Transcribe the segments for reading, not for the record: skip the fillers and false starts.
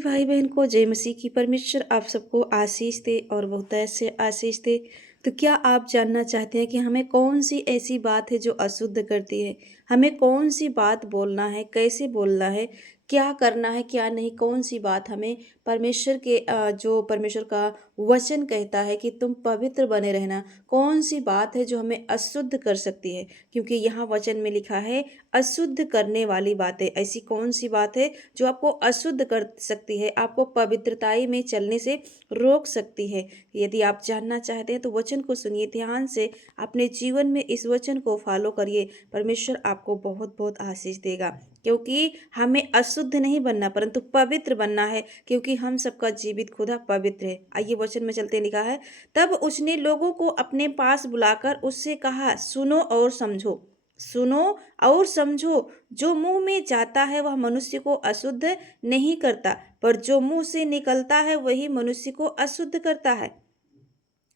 भाई बहन को जय मसीह की। परमेश्वर आप सबको आशीष दे और बहुत ऐसे आशीष दे। तो क्या आप जानना चाहते हैं कि हमें कौन सी ऐसी बात है जो अशुद्ध करती है? हमें कौन सी बात बोलना है, कैसे बोलना है, क्या करना है, क्या नहीं, कौन सी बात हमें परमेश्वर के जो परमेश्वर का वचन कहता है कि तुम पवित्र बने रहना, कौन सी बात है जो हमें अशुद्ध कर सकती है? क्योंकि यहाँ वचन में लिखा है अशुद्ध करने वाली बातें। ऐसी कौन सी बात है जो आपको अशुद्ध कर सकती है, आपको पवित्रताई में चलने से रोक सकती है? यदि आप जानना चाहते हैं तो वचन को सुनिए ध्यान से, अपने जीवन में इस वचन को फॉलो करिए। परमेश्वर आपको बहुत बहुत आशीष देगा, क्योंकि हमें अशुद्ध नहीं बनना परंतु पवित्र बनना है, क्योंकि हम सबका जीवित खुदा पवित्र है। आइए वचन में चलते, लिखा है तब उसने लोगों को अपने पास बुलाकर उससे कहा, सुनो और समझो, सुनो और समझो। जो मुंह में जाता है वह मनुष्य को अशुद्ध नहीं करता, पर जो मुंह से निकलता है वही मनुष्य को अशुद्ध करता है।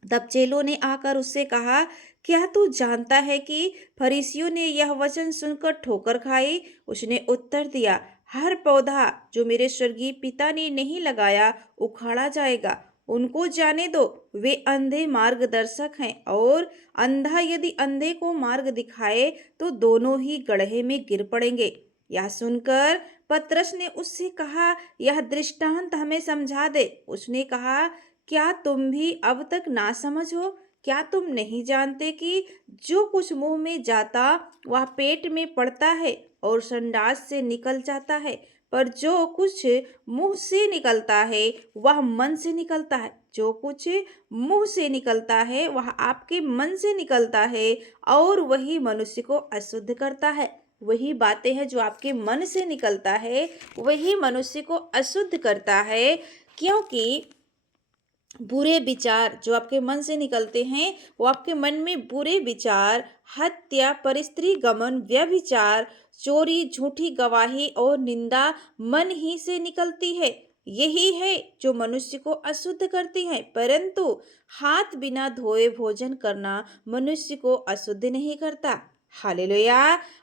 तब चेलों ने आकर उससे कहा, क्या तू जानता है कि फरीसियों ने यह वचन सुनकर ठोकर खाई? उसने उत्तर दिया, हर पौधा जो मेरे स्वर्गीय पिता ने नहीं लगाया उखाड़ा जाएगा। उनको जाने दो, वे अंधे मार्गदर्शक हैं, और अंधा यदि अंधे को मार्ग दिखाए तो दोनों ही गड्ढे में गिर पड़ेंगे। यह सुनकर पतरस ने उससे कहा, यह दृष्टांत हमें समझा दे। उसने कहा, क्या तुम भी अब तक ना समझ हो? क्या तुम नहीं जानते कि जो कुछ मुंह में जाता वह पेट में पड़ता है और संडास से निकल जाता है, पर जो कुछ मुंह से निकलता है वह मन से निकलता है। जो कुछ मुंह से निकलता है वह आपके मन से निकलता है, और वही मनुष्य को अशुद्ध करता है। वही बातें हैं जो आपके मन से निकलता है वही मनुष्य को अशुद्ध करता है, क्योंकि बुरे विचार जो आपके मन से निकलते हैं वो आपके मन में बुरे विचार, हत्या, परस्त्री गमन, व्यभिचार, चोरी, झूठी गवाही और निंदा मन ही से निकलती है। यही है जो मनुष्य को अशुद्ध करती है। परंतु हाथ बिना धोए भोजन करना मनुष्य को अशुद्ध नहीं करता। हालेलुया।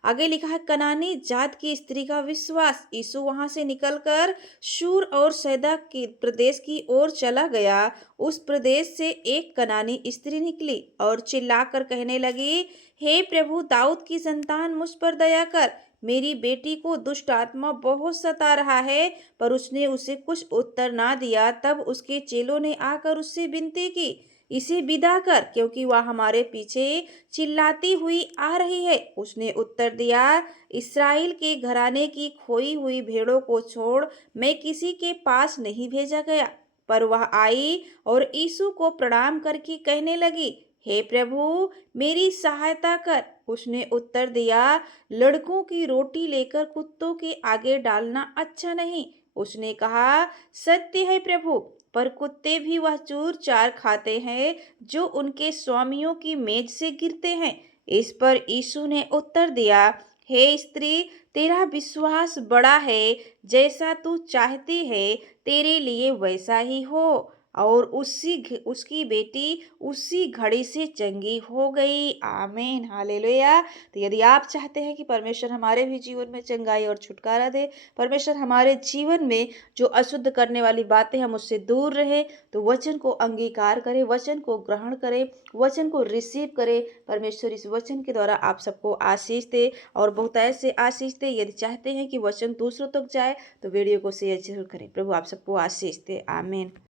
आगे लिखा है, कनानी जात की स्त्री का विश्वास। यीशु वहां से निकलकर शूर और सैदा के प्रदेश की ओर चला गया। उस प्रदेश से एक कनानी स्त्री निकली और चिल्लाकर कहने लगी, हे प्रभु, दाऊद की संतान, मुझ पर दया कर, मेरी बेटी को दुष्ट आत्मा बहुत सता रहा है। पर उसने उसे कुछ उत्तर ना दिया। तब उसके चेलों ने आकर उससे विनती की, इसे विदा कर, क्योंकि वह हमारे पीछे चिल्लाती हुई आ रही है। उसने उत्तर दिया, इस्राएल के घराने की खोई हुई भेड़ों को छोड़ मैं किसी के पास नहीं भेजा गया। पर वह आई और यीशु को प्रणाम करके कहने लगी, हे प्रभु, मेरी सहायता कर। उसने उत्तर दिया, लड़कों की रोटी लेकर कुत्तों के आगे डालना अच्छा नहीं। उसने कहा, सत्य है प्रभु, पर कुत्ते भी वह चूर चार खाते हैं जो उनके स्वामियों की मेज से गिरते हैं। इस पर यीशु ने उत्तर दिया, हे स्त्री, तेरा विश्वास बड़ा है, जैसा तू चाहती है तेरे लिए वैसा ही हो। और उसकी बेटी उसी घड़ी से चंगी हो गई। आमीन, हालेलुया। तो यदि आप चाहते हैं कि परमेश्वर हमारे भी जीवन में चंगाई और छुटकारा दे, परमेश्वर हमारे जीवन में जो अशुद्ध करने वाली बातें हम उससे दूर रहे, तो वचन को अंगीकार करें, वचन को ग्रहण करें, वचन को रिसीव करें। परमेश्वर इस वचन के द्वारा आप सबको आशीष दे और बहुत ऐसे आशीष दे। यदि चाहते हैं कि वचन दूसरों तक जाए तो वीडियो को शेयर जरूर करें। प्रभु आप सबको आशीष दे। आमीन।